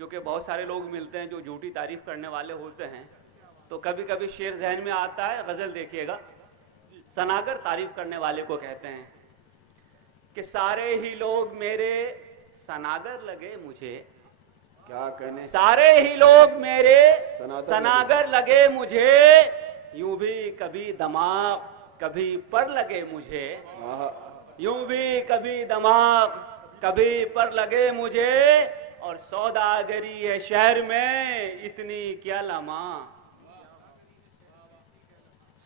क्योंकि बहुत सारे लोग मिलते हैं जो झूठी तारीफ करने वाले होते हैं, तो कभी कभी शेर जहन में आता है। गजल देखिएगा, सनागर तारीफ करने वाले को कहते हैं कि सारे ही लोग मेरे सनागर लगे मुझे, क्या कहने, सारे ही लोग मेरे सनागर लगे मुझे, यूं भी कभी दमाग कभी पर लगे मुझे, यूं भी कभी दमाग कभी पर लगे मुझे, और सौदागरी है शहर में इतनी क्या लमा,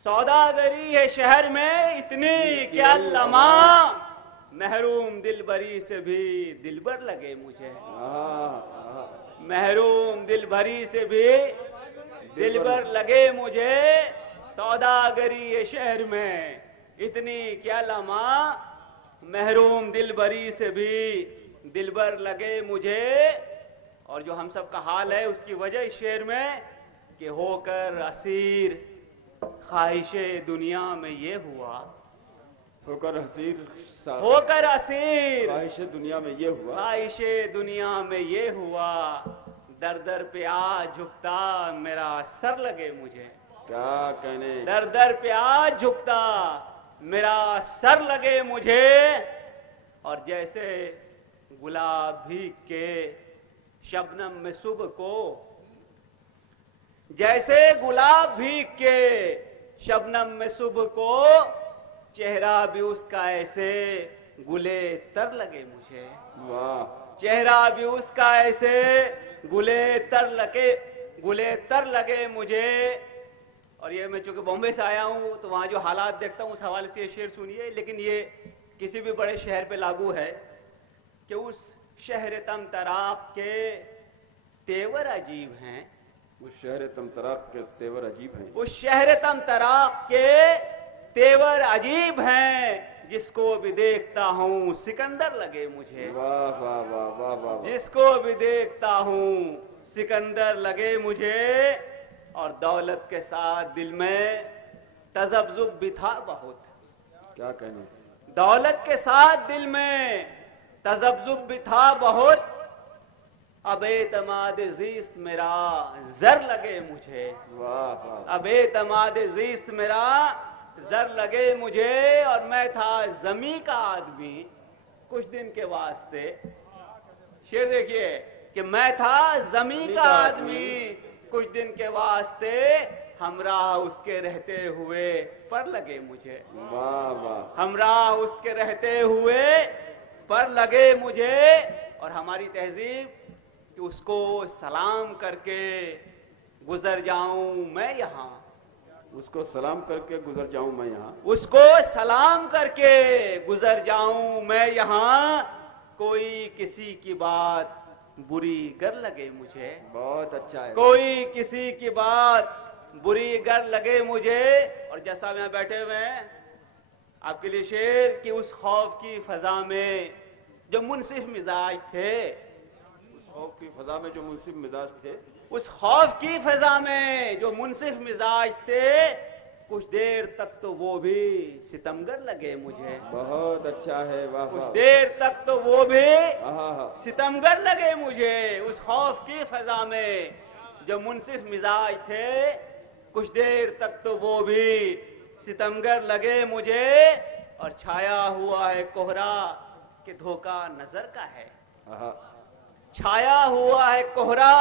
सौदागरी है शहर में इतनी क्या लमा, महरूम दिलबरी से भी दिलबर लगे मुझे, महरूम दिलबरी से भी दिलबर लगे मुझे, सौदागरी है शहर में इतनी क्या लमा, महरूम दिलबरी से भी दिलबर लगे मुझे। और जो हम सब का हाल है उसकी वजह इस शेर में कि होकर असीर ख्वाहिशे दुनिया में ये हुआ, होकर असीर ख्वाहिशे दुनिया में ये हुआ, ख्वाहिशे दुनिया में ये हुआ, दर दर पे आज झुकता मेरा सर लगे मुझे, क्या कहने, दर दर पे आज झुकता मेरा सर लगे मुझे। और जैसे गुलाब भीग के शबनम में सुबह को, जैसे गुलाब भीग के शबनम में सुबह को, चेहरा भी उसका ऐसे गुले तर लगे मुझे, वाह, चेहरा भी उसका ऐसे गुले तर लगे मुझे। और ये मैं चूंकि बॉम्बे से आया हूं तो वहां जो हालात देखता हूं उस हवाले से ये शेर सुनिए, लेकिन ये किसी भी बड़े शहर पे लागू है कि उस शहर तमतराक के तेवर अजीब हैं, उस शहर तमतराक के तेवर अजीब हैं, उस शहर तमतराक के तेवर अजीब हैं, जिसको भी देखता हूँ सिकंदर लगे मुझे, वाह वाह वाह वाह वाह, जिसको भी देखता हूँ सिकंदर लगे मुझे। और दौलत के साथ दिल में तजब्जुब भी था बहुत, क्या कहने, दौलत के साथ दिल में तजब्जुब भी था बहुत, अब एतमाद ज़ीस्त मेरा ज़र लगे मुझे, वाह वाह, अब एतमाद ज़ीस्त मेरा ज़र लगे मुझे। और मैं था ज़मी का आदमी कुछ दिन के वास्ते, शेर देखिए कि मैं था ज़मी का आदमी कुछ दिन के वास्ते, हमराह उसके रहते हुए पर लगे मुझे, वाह वाह, हमराह उसके रहते हुए पर लगे मुझे। और हमारी तहजीब कि उसको सलाम करके गुजर जाऊं मैं यहाँ, उसको सलाम करके गुजर जाऊं मैं यहाँ, उसको सलाम करके गुजर जाऊं मैं यहाँ, कोई किसी की बात बुरी गर लगे मुझे, बहुत अच्छा है, कोई किसी की बात बुरी गर लगे मुझे। और जैसा यहाँ बैठे हुए हैं आपके लिए शेर कि उस खौफ की फजा में जो मुनसिफ मिजाज थे, उस खौफ की फजा में जो मुनसिफ मिजाज थे, उस खौफ की फजा में जो मुनसिफ मिजाज थे, कुछ देर तक तो वो भी सितमगर लगे मुझे, बहुत अच्छा है, वाह कुछ वाह, देर तक तो वो भी आहा, सितमगर लगे मुझे। उस खौफ की फजा में जो मुनसिफ मिजाज थे, कुछ देर तक तो वो भी सितमगर लगे मुझे। और छाया हुआ है कोहरा कि धोखा नजर का है, आहा, छाया हुआ है कोहरा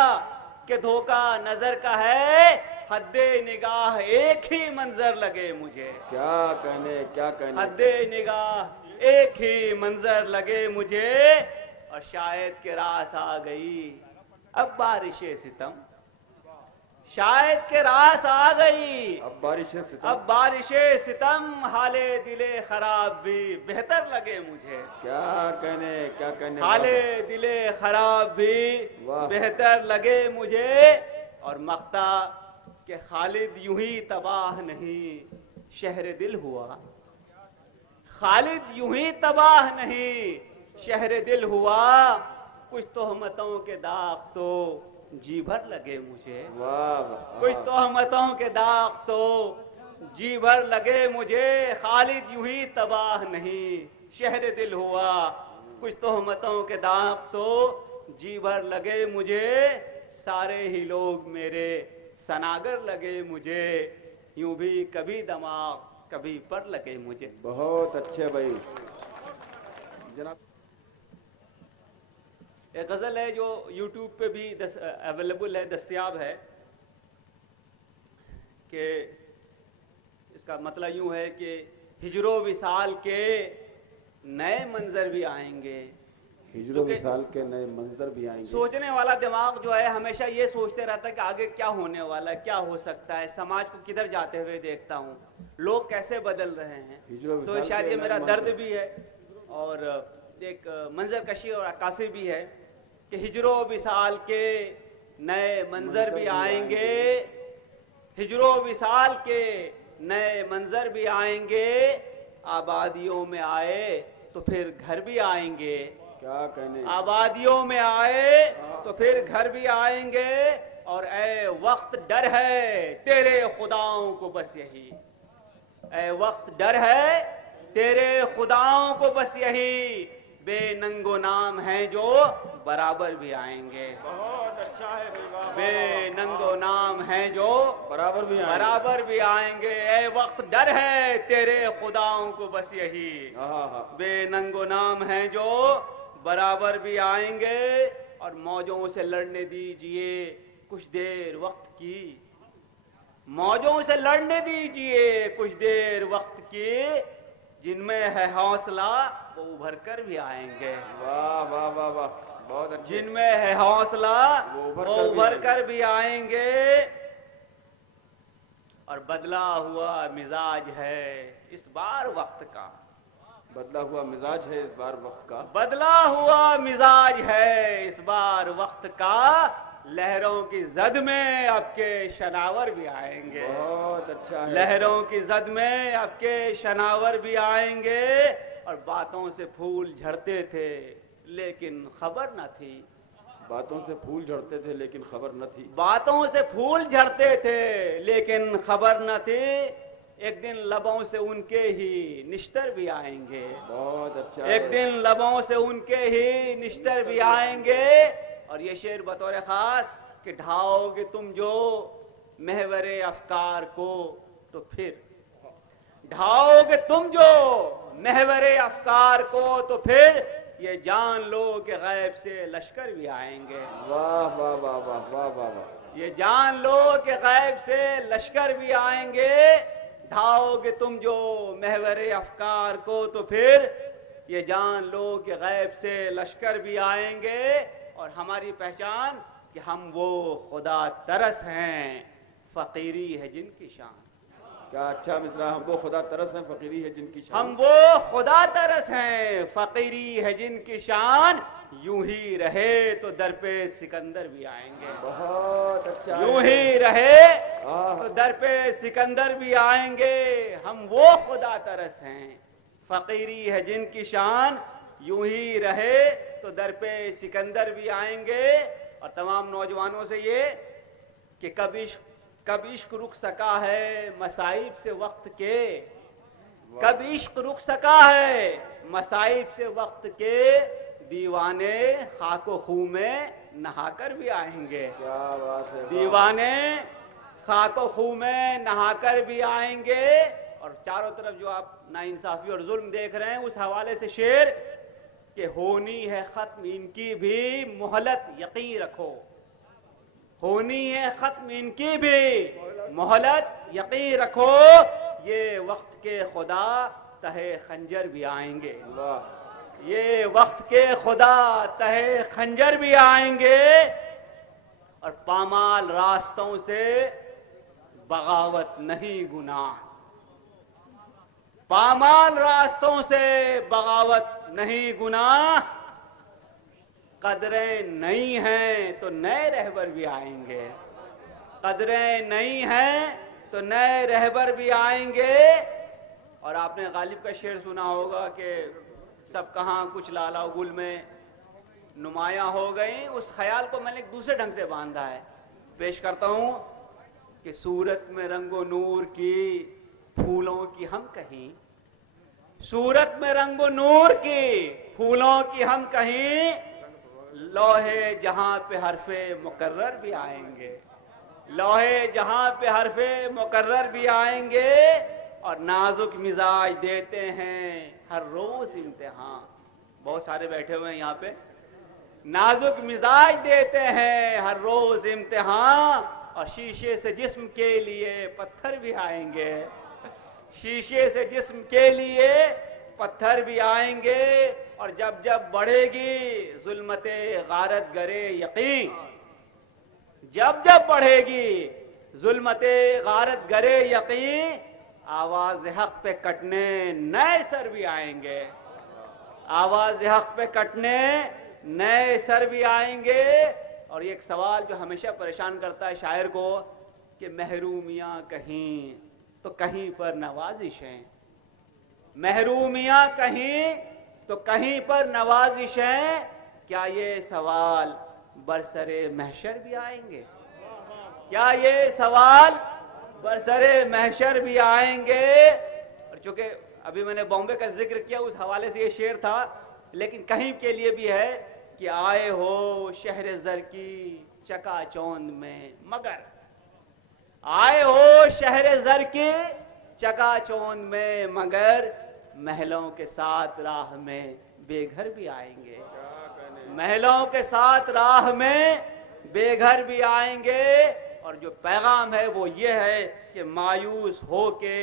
कि धोखा नजर का है, हद्दे निगाह एक ही मंजर लगे मुझे, क्या कहने, क्या कहने, हद्दे निगाह एक ही मंजर लगे मुझे। और शायद के रास आ गई अब बारिशे सितम, शायद के रास आ गई अब बारिशें सितम, अब बारिशे सितम, हाले दिले खराब भी बेहतर लगे मुझे, क्या कहने, क्या कहने, हाले दिले खराब भी वाह, बेहतर लगे मुझे। और मख्ता कि खालिद यूं ही तबाह नहीं शहर दिल हुआ, खालिद यूं ही तबाह नहीं शहर दिल हुआ, कुछ तोहमतों के दाग तो जी भर लगे मुझे, वाह वाह, कुछ तोहमतों के दाग तो जी भर लगे मुझे। खालिद यूं ही तबाह नहीं शहर दिल हुआ, कुछ तोहमतों के दाग तो जी भर लगे मुझे, सारे ही लोग मेरे सनागर लगे मुझे, यूं भी कभी दिमाग कभी पर लगे मुझे। बहुत अच्छे भाई जनाब। एक गज़ल है जो यूट्यूब पे भी अवेलेबल है, दस्तयाब है, कि इसका मतलब यूं है कि हिजरो विसाल के नए मंजर भी आएंगे। हिजरो विसाल के नए मंजर भी आएंगे। सोचने वाला दिमाग जो है हमेशा ये सोचते रहता है कि आगे क्या होने वाला है, क्या हो सकता है, समाज को किधर जाते हुए देखता हूँ, लोग कैसे बदल रहे हैं। तो शायद ये मेरा दर्द भी है और एक मंजर कशी और अक्कासी भी है कि हिजरो विसाल के नए मंजर भी आएंगे, हिजरो विसाल के नए मंजर भी आएंगे, आबादियों में आए तो फिर घर भी आएंगे। क्या कहने, आबादियों में आए तो फिर घर भी आएंगे, और ऐ वक्त डर है तेरे खुदाओं को बस यही, ऐ वक्त डर है तेरे खुदाओं को बस यही, बेनंगो नाम है जो बराबर भी आएंगे। बहुत अच्छा है भाई, बेनंगो नाम है जो बराबर भी आएंगे, ऐ वक्त डर है तेरे खुदाओं को बस यही, बेनंगो नाम है जो बराबर भी आएंगे। और मौजों से लड़ने दीजिए कुछ देर वक्त की, मौजों से लड़ने दीजिए कुछ देर वक्त की, जिनमें है हौसला वो उभर कर भी आएंगे। वाह वाह वाह वाह, बहुत अच्छे। जिनमें है हौसला वो उभर कर भी आएंगे। और बदला हुआ मिजाज है इस बार वक्त का, बदला हुआ मिजाज है इस बार वक्त का, बदला हुआ मिजाज है इस बार वक्त का, लहरों की जद में आपके शनावर भी आएंगे। बहुत अच्छा है। लहरों की जद में आपके शनावर भी आएंगे। और बातों से फूल झड़ते थे लेकिन खबर न थी, बातों से फूल झड़ते थे लेकिन खबर न थी, बातों से फूल झड़ते थे लेकिन खबर न थी, एक दिन लबों से उनके ही निश्तर भी आएंगे। बहुत अच्छा। एक दिन लबों से उनके ही निश्तर भी आएंगे। और ये शेर बतौर खास कि ढाओगे तुम जो महवरे अफकार को तो फिर, ढाओगे तुम जो महवरे अफकार को तो फिर, ये जान लो कि गैब से लश्कर भी आएंगे। वाह वाह वाह वाह वाह वाह वाह, ये जान लो कि गैब से लश्कर भी आएंगे। ढाओगे तुम जो महवरे अफकार को तो फिर, ये जान लो कि गैब से लश्कर भी आएंगे। और हमारी पहचान कि हम वो खुदा तरस हैं, फकीरी है जिनकी शान। क्या अच्छा मिसरा, हम वो खुदा तरस हैं, फकीरी है जिनकी शान। हम वो खुदा तरस हैं, फकीरी है जिनकी शान, यूं ही रहे तो दर पे सिकंदर भी आएंगे। बहुत अच्छा। यूं ही रहे तो दर पे सिकंदर भी आएंगे। हम वो खुदा तरस हैं, फकीरी है जिनकी शान, यूं ही रहे तो दर पे सिकंदर भी आएंगे। और तमाम नौजवानों से ये कि कब इश्क रुक सका है मसाइब से वक्त के, कब इश्क रुक सका है मसाइब से वक्त के, दीवाने खाको खू में नहाकर भी आएंगे। क्या बात है। दीवाने खाको खू में नहाकर भी आएंगे। और चारों तरफ जो आप नाइंसाफी और जुल्म देख रहे हैं, उस हवाले से शेर कि होनी है खत्म इनकी भी मोहलत यकीन रखो, होनी है खत्म इनकी भी मोहलत यकीन रखो, ये वक्त के खुदा तहे खंजर भी आएंगे। ये वक्त के खुदा तहे खंजर भी आएंगे। और पामाल रास्तों से बगावत नहीं गुनाह, पामाल रास्तों से बगावत नहीं गुनाह, कदरें नहीं हैं तो नए रहबर भी आएंगे, कदरें नहीं हैं तो नए रहबर भी आएंगे। और आपने गालिब का शेर सुना होगा कि सब कहाँ कुछ लाला गुल में नुमाया हो गई। उस ख्याल को मैंने एक दूसरे ढंग से बांधा है, पेश करता हूँ कि सूरत में रंगो नूर की फूलों की हम कहीं, सूरत में रंगो नूर की फूलों की हम कहीं, لوہے جہاں پہ حرف مقرر بھی آئیں گے، لوہے جہاں پہ حرف مقرر بھی آئیں گے، اور نازک مزاج دیتے ہیں ہر روز امتحان. بہت سارے بیٹھے ہوئے ہیں یہاں پہ، نازک مزاج دیتے ہیں ہر روز امتحان، اور شیشے سے جسم کے لیے پتھر بھی آئیں گے، شیشے سے جسم کے لیے پتھر بھی آئیں گے. اور جب جب بڑھے گی ظلمت غارت گرے یقین، جب جب بڑھے گی ظلمت غارت گرے یقین، آواز حق پہ کٹنے نئے سر بھی آئیں گے، آواز حق پہ کٹنے نئے سر بھی آئیں گے. اور ایک سوال جو ہمیشہ پریشان کرتا ہے شاعر کو کہ محرومیاں کہیں تو کہیں پر نوازشیں، محرومیاں کہیں تو کہیں پر نوازشیں، کیا یہ سوال برسر محشر بھی آئیں گے؟ کیا یہ سوال برسر محشر بھی آئیں گے؟ اور چونکہ ابھی میں نے بامبے کا ذکر کیا، اس حوالے سے یہ شعر تھا، لیکن کہیں کے لیے بھی ہے کہ آئے ہو شہر زر کی چکا چوند میں مگر، آئے ہو شہر زر کی چکا چوند میں مگر، محلوں کے ساتھ راہ میں بے گھر بھی آئیں گے، محلوں کے ساتھ راہ میں بے گھر بھی آئیں گے. اور جو پیغام ہے وہ یہ ہے کہ مایوس ہو کے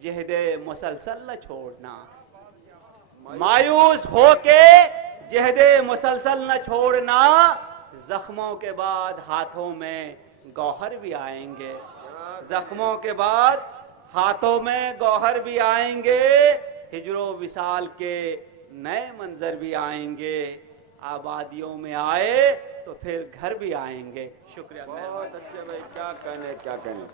جہد مسلسل نہ چھوڑنا، مایوس ہو کے جہد مسلسل نہ چھوڑنا، زخموں کے بعد ہاتھوں میں گوہر بھی آئیں گے، زخموں کے بعد ہاتھوں میں گوہر بھی آئیں گے، ہجر و وصال کے نئے منظر بھی آئیں گے، آبادیوں میں آئے تو پھر گھر بھی آئیں گے. شکریہ. بہت اچھے بھائی، کیا کہنے کیا کہنے.